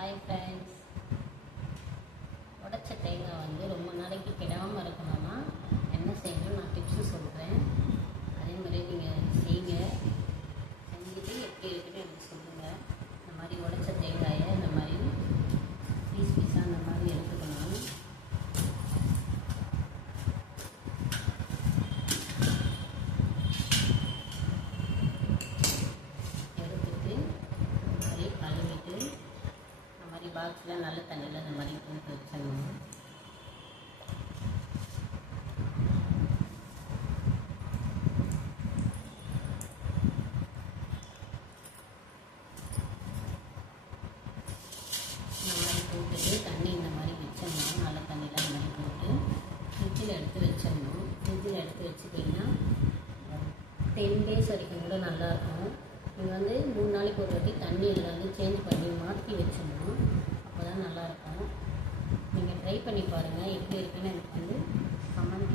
Hi friends உடச்ச தேங்காய் வந்து ரொம்ப நாளைக்கு கெடாமல் இருக்கணும்னா என்ன செய்யணும் நான் டிப்ஸு சொல்கிறேன் அதே மாதிரி நீங்கள் செய்யுங்க செஞ்சுட்டு எப்படி இருக்குன்னு எனக்கு சொல்லுங்கள் இந்த மாதிரி உடச்ச தேங்காய் இந்த மாதிரி பீஸ் பீஸாக இந்த மாதிரி எடுத்துக்கணும் எடுத்துட்டு இந்த மாதிரி கழுவிட்டு பாக்ஸில் நல்ல தண்ணியில் இந்த மாதிரி போட்டு வச்சிடணும். தண்ணி இந்த மாதிரி நல்ல தண்ணியில் மாதிரி போட்டு எடுத்து வச்சிடணும். எடுத்து டென் டேஸ் வரைக்கும் கூட நல்லாயிருக்கும் நீங்கள் வந்து மூணு நாளைக்கு ஒரு வாட்டி தண்ணி இதில் வந்து சேஞ்ச் பண்ணி மாற்றி வச்சிடணும். ட்ரை பண்ணி பாருங்கள் எப்படி இருக்குன்னு எனக்கு வந்து கமெண்ட்